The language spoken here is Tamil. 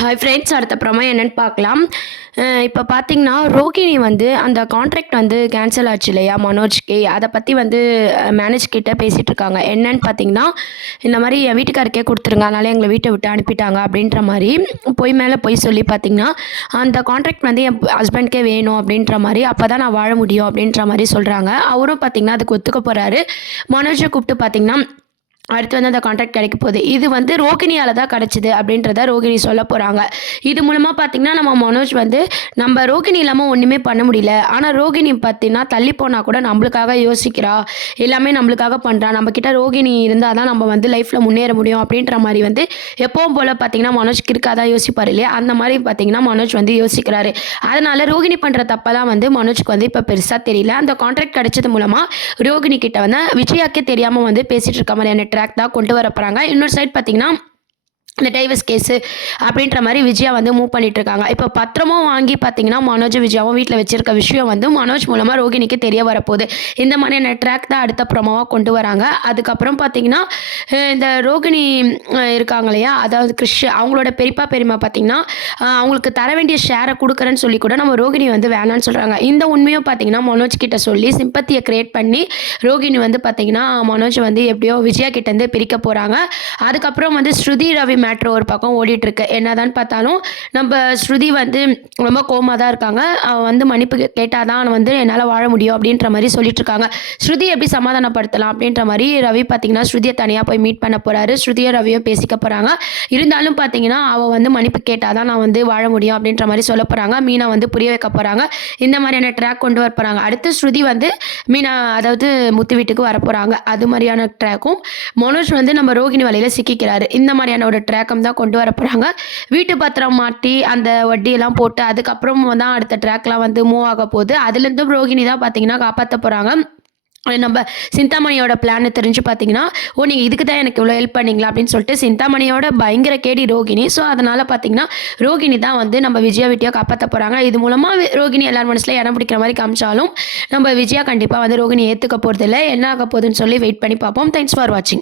ஹாய் ஃப்ரெண்ட்ஸ், அடுத்த ப்ரோமோ என்னன்னு பார்க்கலாம். இப்போ பார்த்தீங்கன்னா, ரோகிணி வந்து அந்த கான்ட்ராக்ட் வந்து கேன்சல் ஆச்சு இல்லையா மனோஜ்க்கு, அதை பற்றி வந்து மேனேஜ் கிட்ட பேசிகிட்டு இருக்காங்க. என்னன்னு பார்த்தீங்கன்னா, இந்த மாதிரி என் வீட்டுக்காருக்கே கொடுத்துருங்க, அதனால எங்களை வீட்டை விட்டு அனுப்பிட்டாங்க அப்படின்ற மாதிரி மேலே போய் சொல்லி பார்த்தீங்கன்னா, அந்த கான்ட்ராக்ட் வந்து என் ஹஸ்பண்ட்கே வேணும் அப்படின்ற மாதிரி, அப்போ தான் நான் வாழ முடியும் அப்படின்ற மாதிரி சொல்கிறாங்க. அவரும் பார்த்தீங்கன்னா அதுக்கு ஒத்துக்க போகிறாரு. மனோஜை கூப்பிட்டு பார்த்தீங்கன்னா, அடுத்து வந்து அந்த கான்ட்ராக்ட் கிடைக்க போகுது. இது வந்து ரோகிணியால் தான் கிடச்சிது அப்படின்றத ரோகிணி சொல்ல போகிறாங்க. இது மூலமாக பார்த்திங்கன்னா, நம்ம மனோஜ் வந்து நம்ம ரோகிணி இல்லாமல் ஒன்றுமே பண்ண முடியல. ஆனால் ரோகிணி பார்த்திங்கன்னா தள்ளி போனால் கூட நம்மளுக்காக யோசிக்கிறா, எல்லாமே நம்மளுக்காக பண்ணுறா. நம்மக்கிட்ட ரோகிணி இருந்தால் தான் நம்ம வந்து லைஃப்பில் முன்னேற முடியும் அப்படின்ற மாதிரி வந்து எப்பவும் போல் பார்த்திங்கன்னா மனோஜ் கிறுக்காதான் யோசிப்பார் இல்லையா, அந்த மாதிரி பார்த்திங்கன்னா மனோஜ் வந்து யோசிக்கிறாரு. அதனால் ரோகிணி பண்ணுற தப்பெல்லாம் வந்து மனோஜ்க்கு வந்து இப்போ பெருசாக தெரியல. அந்த கான்ட்ராக்ட் கிடைச்சது மூலமாக ரோகிணி கிட்ட வந்து விஜயாக்கே தெரியாமல் வந்து பேசிகிட்டு இருக்க மாதிரியான ட்ராக் தான் கொண்டு வர போகிறாங்க. இன்னொரு சைட் பார்த்தீங்கன்னா, இந்த டைவர்ஸ் கேஸு அப்படின்ற மாதிரி விஜயா வந்து மூவ் பண்ணிட்டு இருக்காங்க. இப்போ பத்திரமும் வாங்கி பார்த்தீங்கன்னா மனோஜ் விஜயாவும் வீட்டில் வச்சிருக்க விஷயம் வந்து மனோஜ் மூலமாக ரோகிணிக்கு தெரிய வரப்போகுது. இந்த மாதிரியான ட்ராக் தான் அடுத்த ப்ரோமோவாக கொண்டு வராங்க. அதுக்கப்புறம் பார்த்தீங்கன்னா, இந்த ரோகிணி இருக்காங்க இல்லையா, அதாவது கிறிஷ், அவங்களோட பெரியப்பா பெரியம்மா பார்த்தீங்கன்னா அவங்களுக்கு தர வேண்டிய ஷேரை கொடுக்குறேன்னு சொல்லி கூட நம்ம ரோகிணி வந்து வேணான்னு சொல்கிறாங்க. இந்த உண்மையும் பார்த்தீங்கன்னா மனோஜ் கிட்ட சொல்லி சிம்பத்தியை கிரியேட் பண்ணி ரோகிணி வந்து பார்த்தீங்கன்னா மனோஜ் வந்து எப்படியோ விஜயா கிட்டேருந்து பிரிக்க போகிறாங்க. அதுக்கப்புறம் வந்து ஸ்ருதி ரவி மேட்ரு ஒரு பக்கம் ஓடிட்டுருக்கு. என்னதான் பார்த்தாலும் நம்ம ஸ்ருதி வந்து ரொம்ப கோமா தான் இருக்காங்க. வந்து மன்னிப்பு கேட்டால் தான் வந்து என்னால் வாழ முடியும் அப்படின்ற மாதிரி சொல்லிட்டு இருக்காங்க. ஸ்ருதி எப்படி சமாதானப்படுத்தலாம் அப்படின்ற மாதிரி ரவி பார்த்தீங்கன்னா ஸ்ருதியை தனியாக போய் மீட் பண்ண போகிறாரு. ஸ்ருதியை ரவியும் பேசிக்க போகிறாங்க. இருந்தாலும் பார்த்தீங்கன்னா அவள் வந்து மன்னிப்பு கேட்டால் தான் நான் வந்து வாழ முடியும் அப்படின்ற மாதிரி சொல்ல போகிறாங்க. மீனா வந்து புரிய வைக்க போகிறாங்க. இந்த மாதிரியான ட்ராக் கொண்டு வர போகிறாங்க. அடுத்து ஸ்ருதி வந்து மீனா, அதாவது முத்து வீட்டுக்கு வர போகிறாங்க. அது மாதிரியான ட்ராக்கும் மனோஜ் வந்து நம்ம ரோகிணி வலையில் சிக்கிக்கிறாரு. இந்த மாதிரியான ஒரு ட்ராக்கம் தான் கொண்டு வர போகிறாங்க. வீட்டு பத்திரம் மாட்டி அந்த வட்டியெல்லாம் போட்டு அதுக்கப்புறம் தான் அடுத்த ட்ராக்லாம் வந்து மூவ் ஆக போகுது. அதுலேருந்தும் ரோகிணி தான் பார்த்தீங்கன்னா காப்பாற்ற போகிறாங்க. நம்ம சிந்தாமணியோட பிளான் தெரிஞ்சு பார்த்தீங்கன்னா, நீங்கள் இதுக்கு தான் எனக்கு இவ்வளோ ஹெல்ப் பண்ணீங்களா அப்படின்னு சொல்லிட்டு சிந்தாமணியோட பயங்கர கேடி ரோகிணி. ஸோ அதனால் பார்த்தீங்கன்னா ரோகிணி தான் வந்து நம்ம விஜயா வீட்டையோ காப்பாற்ற போகிறாங்க. இது மூலமாக ரோகிணி எல்லார் மனசில் இடம் பிடிக்கிற மாதிரி காமிச்சாலும் நம்ம விஜயா கண்டிப்பாக வந்து ரோகிணி ஏற்றுக்க போகிறதில்ல. என்ன ஆக போகுதுன்னு சொல்லி வெயிட் பண்ணி பார்ப்போம். தேங்க்ஸ் ஃபார் வாட்சிங்.